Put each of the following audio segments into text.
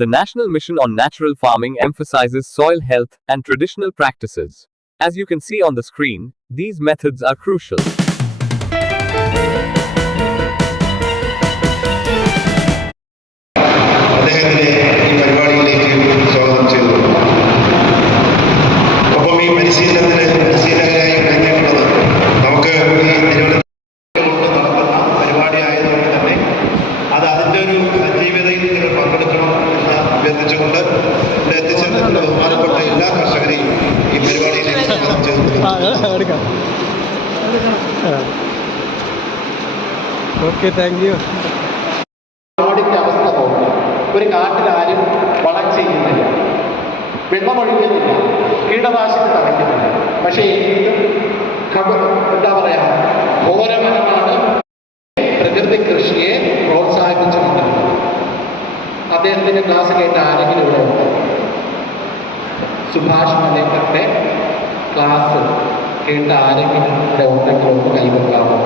The National Mission on Natural Farming emphasizes soil health and traditional practices. As you can see on the screen, these methods are crucial. Okay, thank you. അവസ്ഥ നോക്കി ഒരു കാട്ടിലാരും വളം ചെയ്യുന്നില്ല, വെള്ളമൊഴിക്കുന്നില്ല, കീടനാശിനി തടയ്ക്കുന്നില്ല. പക്ഷേ എന്താ പറയാ, ഘോരമരമാണ് പ്രകൃതി കൃഷിയെ പ്രോത്സാഹിപ്പിച്ചുകൊണ്ടിരുന്നത്. അദ്ദേഹത്തിന്റെ ക്ലാസ് കേട്ട ആരെങ്കിലും ഇവിടെ ഉണ്ട്? സുഭാഷ് മലേക്കറിന്റെ ക്ലാസ് കേട്ട ആരെങ്കിലും ഇവിടെ ഉണ്ടെങ്കിൽ ഒന്ന് കൈവെക്കാമോ?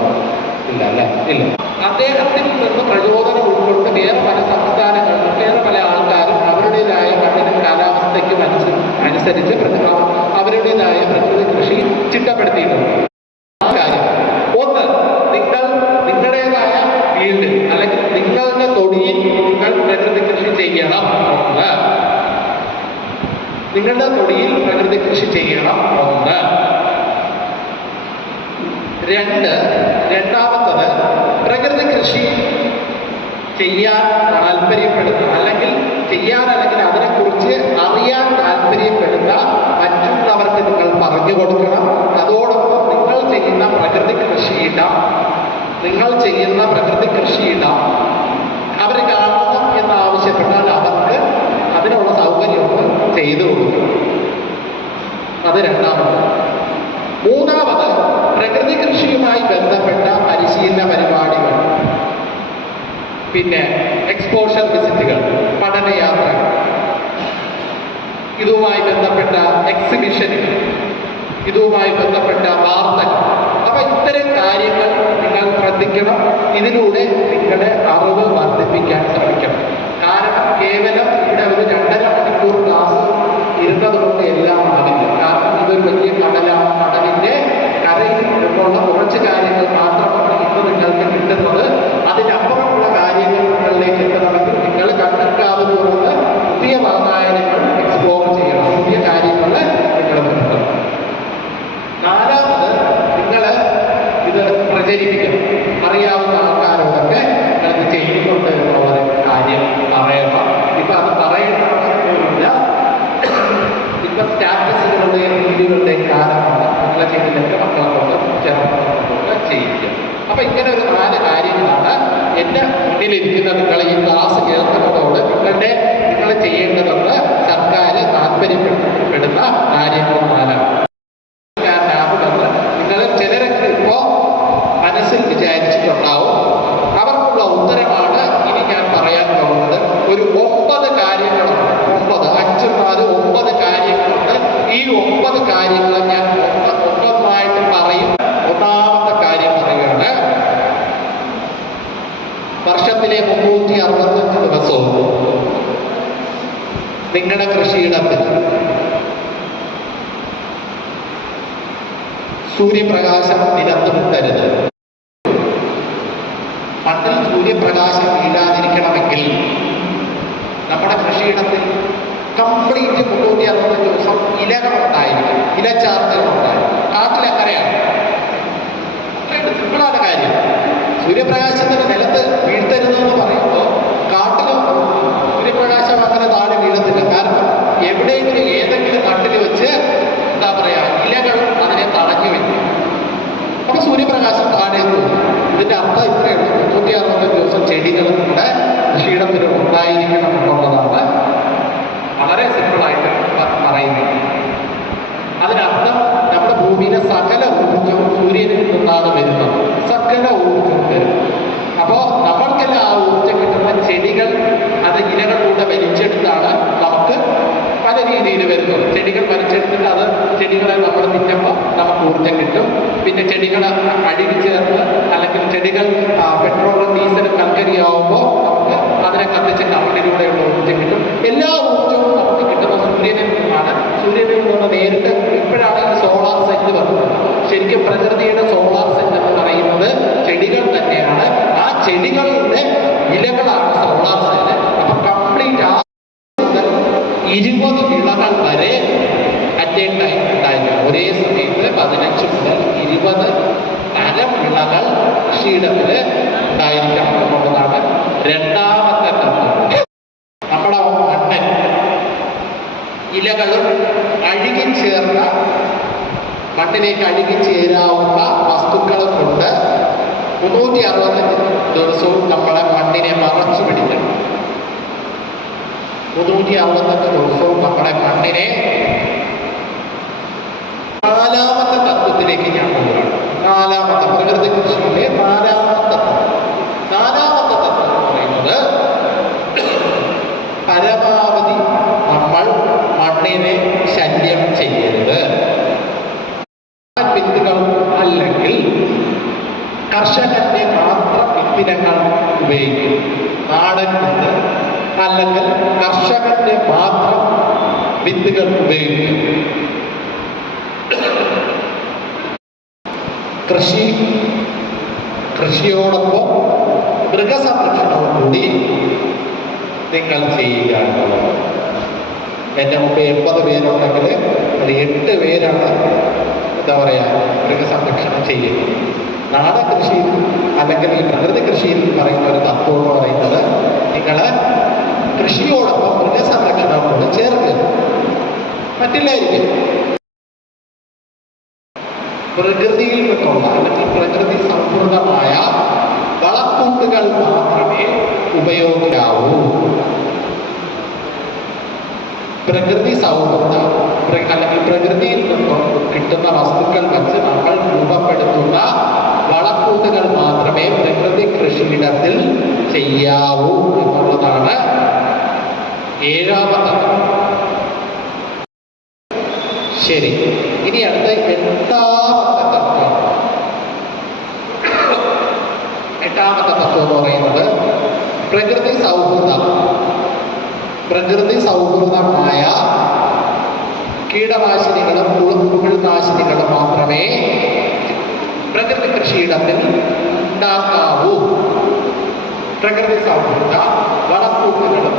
ഇല്ല അല്ലേ? ഇല്ല. അദ്ദേഹത്തിൽ നിന്ന് പ്രചോദനം ഉൾക്കൊണ്ട് വേറെ പല സംസ്ഥാനങ്ങളിലും വേറെ പല ആൾക്കാരും അവരുടേതായ മണ്ണിനും കാലാവസ്ഥയ്ക്കും അനുസരിച്ച് അവരുടേതായ പ്രകൃതി കൃഷി ചിട്ടപ്പെടുത്തിയിട്ടുണ്ട്. കാര്യം ഒന്ന്, നിങ്ങളുടേതായ ഫീൽഡിൽ അല്ലെങ്കിൽ നിങ്ങളുടെ തൊടിയിൽ നിങ്ങൾ പ്രകൃതി കൃഷി ചെയ്യണം. ഒന്ന്, നിങ്ങളുടെ തൊടിയിൽ പ്രകൃതി കൃഷി ചെയ്യണം. ഒന്ന്. രണ്ടാമത്തത്, പ്രകൃതി കൃഷി ചെയ്യാൻ താല്പര്യപ്പെടുന്ന അല്ലെങ്കിൽ അതിനെക്കുറിച്ച് അറിയാൻ താല്പര്യപ്പെടുന്ന മറ്റുള്ളവർക്ക് നിങ്ങൾ പറഞ്ഞു കൊടുക്കണം. അതോടൊപ്പം നിങ്ങൾ ചെയ്യുന്ന പ്രകൃതി കൃഷിയിടം അവർ കാണണം എന്നാവശ്യപ്പെട്ടാൽ അവർക്ക് അതിനുള്ള സൗകര്യമൊക്കെ ചെയ്തു കൊടുക്കണം. അത് രണ്ടാമത്. മൂന്നാമത്, പ്രകൃതി കൃഷിയുമായി ബന്ധപ്പെട്ട പരിശീലന പരിപാടികൾ, പിന്നെ എക്സ്പോഷർ വിസിറ്റുകൾ, പഠനയാത്രകൾ, ഇതുമായി ബന്ധപ്പെട്ട എക്സിബിഷനുകൾ, ഇതുമായി ബന്ധപ്പെട്ട വാർത്തകൾ. അപ്പൊ ഇത്തരം കാര്യങ്ങൾ നിങ്ങൾ ശ്രദ്ധിക്കണം. ഇതിലൂടെ നിങ്ങളുടെ അറിവ് വർദ്ധിപ്പിക്കാൻ ശ്രമിക്കണം. കാരണം കേവലം ഇവിടെ ഒരു 2.5 മണിക്കൂർ ക്ലാസ് ഇരുന്നത് കൊണ്ട് എല്ലാം ആകില്ല. കാരണം ഇതൊരു വലിയ കടലാണ്. കടലിന്റെ കരയിൽ നിന്നുള്ള കുറച്ച് കാര്യങ്ങൾ മാത്രമാണ് ഇന്ന് നിങ്ങൾക്ക് കിട്ടുന്നത്. അതിനപ്പുറമുള്ള കാര്യങ്ങൾ നിങ്ങളിലേക്ക് എത്തണമെങ്കിൽ നിങ്ങൾ കണ്ടെത്താതെ തുറന്ന് പുതിയ വാതായനങ്ങൾ എക്സ്പ്ലോർ ചെയ്യണം. പുതിയ കാര്യങ്ങൾ നിങ്ങൾ കിട്ടണം. നാലാമത്, നിങ്ങൾ ഇത് പ്രചരിപ്പിക്കണം. അറിയാവുന്ന ആൾക്കാരോടൊക്കെ നിങ്ങളിത് ചെയ്യുന്നുണ്ട് എന്നുള്ള കാര്യം പറയണം. ഇപ്പം അത് പറയേണ്ട ആവശ്യമൊന്നുമില്ല. ഇപ്പം സ്റ്റാറ്റസുകളുടെയും വീഡിയോകളുടെയും കാലമാണ്. നിങ്ങളെ ചെയ്തിട്ട് മക്കളെ കൊണ്ട് ചെറുപ്പങ്ങളെ ചെയ്യിക്കുക. അപ്പം ഇങ്ങനെ ഒരു 4 കാര്യങ്ങളാണ് എൻ്റെ മുന്നിലിരിക്കുന്ന നിങ്ങൾ ഈ ക്ലാസ് കേൾക്കുന്നതോട് നിങ്ങൾ ചെയ്യേണ്ടതെന്ന് സർക്കാർ താല്പര്യപ്പെടുന്ന കാര്യങ്ങൾ 4. നിങ്ങൾ ചിലരൊക്കെ ഇപ്പോൾ മനസ്സിൽ വിചാരിച്ചിട്ടുണ്ടാവും. അവർക്കുള്ള ഉത്തരമാണ് ഇനി ഞാൻ പറയാൻ പോകുന്നത്. ഒരു 9 കാര്യങ്ങളുണ്ട്. 9, 5, 4, 9 കാര്യങ്ങളുണ്ട്. ഈ 9 കാര്യങ്ങൾ ഞാൻ ഒന്നൊന്നായിട്ട് പറയും. ഒന്നാമത്തെ കാര്യം പറയുകയാണ്, വർഷത്തിലെ 365 ദിവസവും നിങ്ങളുടെ കൃഷിയിടത്തിൽ സൂര്യപ്രകാശം നിലത്ത് മുട്ടരുത്. മണ്ണിൽ സൂര്യപ്രകാശം വീഴാതിരിക്കണമെങ്കിൽ നമ്മുടെ കൃഷിയിടത്തിൽ കംപ്ലീറ്റ് 365 ദിവസം ഇലകളുണ്ടായിരിക്കും, ഇലച്ചാർത്തുകളുണ്ടായിരിക്കും. കാട്ടിൽ എങ്ങനെയാണ്? സിമ്പിളാണ് കാര്യം. സൂര്യപ്രകാശത്തിന് നിലത്ത് വീഴ്ത്തരുതെന്ന് പറയുമ്പോൾ കാട്ടിലും സൂര്യപ്രകാശം അങ്ങനെ താഴെ വീഴത്തില്ല. കാരണം എവിടെയെങ്കിലും ഏതെങ്കിലും നട്ടിൽ വെച്ച് എന്താ പറയുക, ഇലകൾ അതിനെ തടഞ്ഞു വയ്ക്കും. അപ്പോൾ സൂര്യപ്രകാശം താഴെ പോകും. ഇതിൻ്റെ അർത്ഥം ഇത്രയുള്ളൂ: 365 ദിവസം ചെടികളും കൂടെ കൃഷിയിടത്തിൽ ഉണ്ടായിരിക്കണം എന്നുള്ളതാണ്. വളരെ സിമ്പിളായിട്ട് പറയുന്നത്. അതിനർത്ഥം നമ്മുടെ ഭൂമിയിലെ സകല ഊർജവും സൂര്യനിൽ നിന്നാണ് വരുന്നത്. സകല ഊർജവും വരും. അപ്പോൾ നമ്മൾക്കെല്ലാം ആ ഊർജം കിട്ടുന്ന ചെടികൾ അത് ഇലകളിലൂടെ വലിച്ചെടുത്താണ് നമുക്ക് പല രീതിയിൽ വരുന്നത്. ചെടികൾ വലിച്ചെടുത്തിട്ട് അത് ചെടികളെ നമ്മൾ തിന്നുമ്പോൾ നമുക്ക് ഊർജം കിട്ടും. പിന്നെ ചെടികൾ അഴുകി ചേർന്ന് അല്ലെങ്കിൽ ചെടികൾ പെട്രോളും ഡീസലും കൽക്കരിയാവുമ്പോൾ നമുക്ക് അതിനെ കത്തിച്ച് കമ്പനിയിലൂടെയുള്ള ഊർജം കിട്ടും. പ്രകൃതിയുടെ സോളാർ സെൽ എന്ന് പറയുന്നത് ചെടികൾ തന്നെയാണ്. ആ ചെടികളുടെ ഇലകളാണ് സോളാർ സെല്ല്. അപ്പൊ കംപ്ലീറ്റ് 20 വിളകൾ വരെ അറ്റ് എ ടൈം ഉണ്ടായിരിക്കണം. ഒരേ സമയത്ത് 15 മുതൽ 20 തരം വിളകൾ കൃഷിയിടത്തിൽ ഉണ്ടായിരിക്കണം എന്നുള്ളതാണ് രണ്ടാമത്തെ തത്വം. നമ്മുടെ മണ്ണ് ഇലകളും അഴുകിച്ചേർന്ന മണ്ണിലേക്ക് അഴുകിച്ചേരാവുന്ന വസ്തുക്കളും കൊണ്ട് 365 ദിവസവും നമ്മളെ മണ്ണിനെ മറച്ചു പിടിക്കണം. 365 ദിവസവും നമ്മുടെ മണ്ണിനെ നാലാമത്തെ തത്വത്തിലേക്ക് ഞാൻ പോവുകയാണ്. നാലാമത്തെ പ്രകൃതി കൃഷിയിലെ നാലാമത്തെ തത്വം എന്ന് പറയുന്നത് പരമാവധി നമ്മൾ മണ്ണിനെ ശല്യം ചെയ്യരുത്. വിത്തുകൾ അല്ലെങ്കിൽ കർഷകന്റെ മാത്രം വിത്തിനങ്ങൾ ഉപയോഗിക്കും. നാടൻ വിത്ത് അല്ലെങ്കിൽ കർഷകന്റെ മാത്രം വിത്തുകൾ ഉപയോഗിക്കും. കൃഷിയോടൊപ്പം മൃഗസംരക്ഷണവും കൂടി നിങ്ങൾ ചെയ്യുക എന്നുള്ളത്. എൻ്റെ മുമ്പ് 80 പേരുണ്ടെങ്കിൽ അത് 8 പേരാണ് എന്താ പറയുക മൃഗസംരക്ഷണം ചെയ്യുന്നത്. നാടൻ കൃഷിയിൽ അല്ലെങ്കിൽ ഈ പ്രകൃതി കൃഷിയിൽ പറയുന്ന ഒരു തത്വം എന്ന് പറയുന്നത് നിങ്ങൾ കൃഷിയോടൊപ്പം മൃഗസംരക്ഷണവും കൂടി ചേർക്കുക. മറ്റില്ലായിരിക്കും. പ്രകൃതിയിൽ നിന്നുള്ള അല്ലെങ്കിൽ പ്രകൃതി സൗഹൃദമായ വളക്കൂട്ടുകൾ മാത്രമേ ഉപയോഗിക്കാവൂ. പ്രകൃതി സൗഹൃദ അല്ലെങ്കിൽ പ്രകൃതിയിൽ നിന്നും കിട്ടുന്ന വസ്തുക്കൾ വെച്ച് നമ്മൾ രൂപപ്പെടുത്തുന്ന വളക്കൂട്ടുകൾ മാത്രമേ പ്രകൃതി കൃഷിയിടത്തിൽ ചെയ്യാവൂ എന്നുള്ളതാണ് ഏഴാമത്തെ. ശരി, ഇനി അടുത്ത എട്ടാമത്തെ തത്വം. എട്ടാമത്തെ തത്വം എന്ന് പറയുന്നത് പ്രകൃതി സൗഹൃദമായ കീടനാശിനികളും കുമിൾനാശിനികളും മാത്രമേ പ്രകൃതി കൃഷിയിടത്തിൽ ഉണ്ടാക്കാവൂ. പ്രകൃതി സൗഹൃദ വളക്കൂട്ടുകളും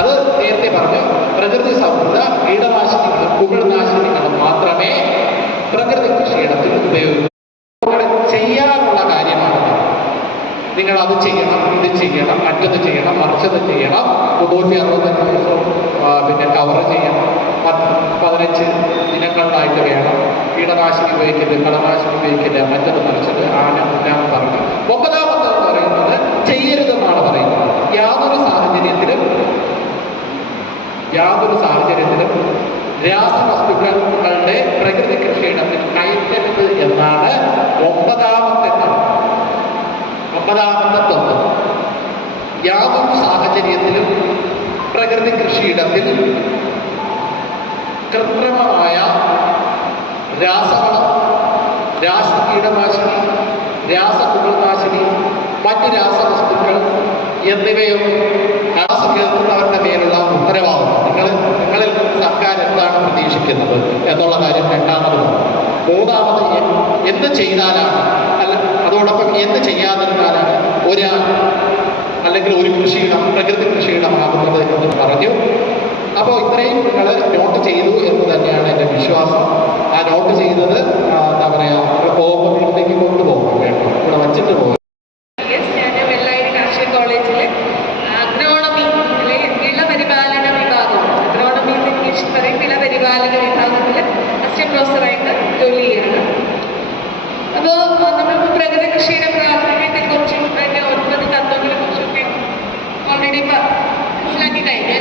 അത് നേരത്തെ പറഞ്ഞ് പ്രകൃതി സൗഹൃദ കീടനാശിനികളും കുമിൾനാശിനികളും മാത്രമേ പ്രകൃതി കൃഷിയിടത്തിൽ ഉപയോഗിക്കൂ. ചെയ്യാനുള്ള കാര്യമാണ്. നിങ്ങൾ അത് ചെയ്യണം, ഇത് ചെയ്യണം, മറ്റത് ചെയ്യണം, മറിച്ചത് ചെയ്യണം. 365 ദിവസവും പിന്നെ കവർ ചെയ്യണം. 15 ദിനങ്ങളിലായിട്ട് വേണം. കീടനാശിനി ഉപയോഗിക്കരുത്, കളനാശിനി ഉപയോഗിക്കില്ല, മറ്റത് മറിച്ചത് ആണെന്ന് പറഞ്ഞു. 9ാമത്തെ എന്ന് പറയുന്നത് ചെയ്യരുതെന്നാണ് പറയുന്നത്. യാതൊരു സാഹചര്യത്തിലും രാസവസ്തുക്കളുടെ പ്രകൃതി കൃഷിയിടത്തിൽ കയറ്റരുത് എന്നാണ് 9ാമത്തെ തത്വം. യാതൊരു സാഹചര്യത്തിലും പ്രകൃതി കൃഷിയിടത്തിൽ കൃത്രിമമായ രാസവളം, രാസകീടനാശിനി, രാസകുമിൾനാശിനി, മറ്റ് രാസവസ്തുക്കൾ എന്നിവയൊന്നും കേൾക്കുന്നവരുടെ മേലുള്ള ഉത്തരവാദിത്വം നിങ്ങളിൽ നിന്ന് സർക്കാർ എന്താണ് പ്രതീക്ഷിക്കുന്നത് എന്നുള്ള കാര്യം രണ്ടാമതാണ്. മൂന്നാമത് എന്ത് ചെയ്താലാണ് അതോടൊപ്പം എന്ത് ചെയ്യാതിരുന്നാലാണ് ഒരാൾ അല്ലെങ്കിൽ ഒരു കൃഷിയിടം പ്രകൃതി കൃഷിയിടമാകുന്നത് എന്ന് പറഞ്ഞു. അപ്പോൾ ഇത്രയും നിങ്ങൾ നോട്ട് ചെയ്തു എന്ന് തന്നെയാണ് എൻ്റെ വിശ്വാസം. ആ നോട്ട് ചെയ്തത് എന്താ പറയുക പോകുമ്പോഴത്തേക്ക് കൊണ്ടുപോകണം കേട്ടോ, ഇവിടെ വച്ചിട്ട് പോകും. പ്രൊഫസറായിട്ട് ജോലി ചെയ്യാണ്. അപ്പോൾ നമ്മളിപ്പോൾ പ്രകൃതി കൃഷിയുടെ പ്രാധാന്യത്തെക്കുറിച്ചും അതിൻ്റെ 9 തത്വങ്ങളെ കുറിച്ചൊക്കെ ഓൾറെഡി മനസ്സിലാക്കി കഴിഞ്ഞു.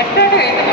വ്യക്തമായിട്ട് കേൾക്കുന്നുണ്ട്.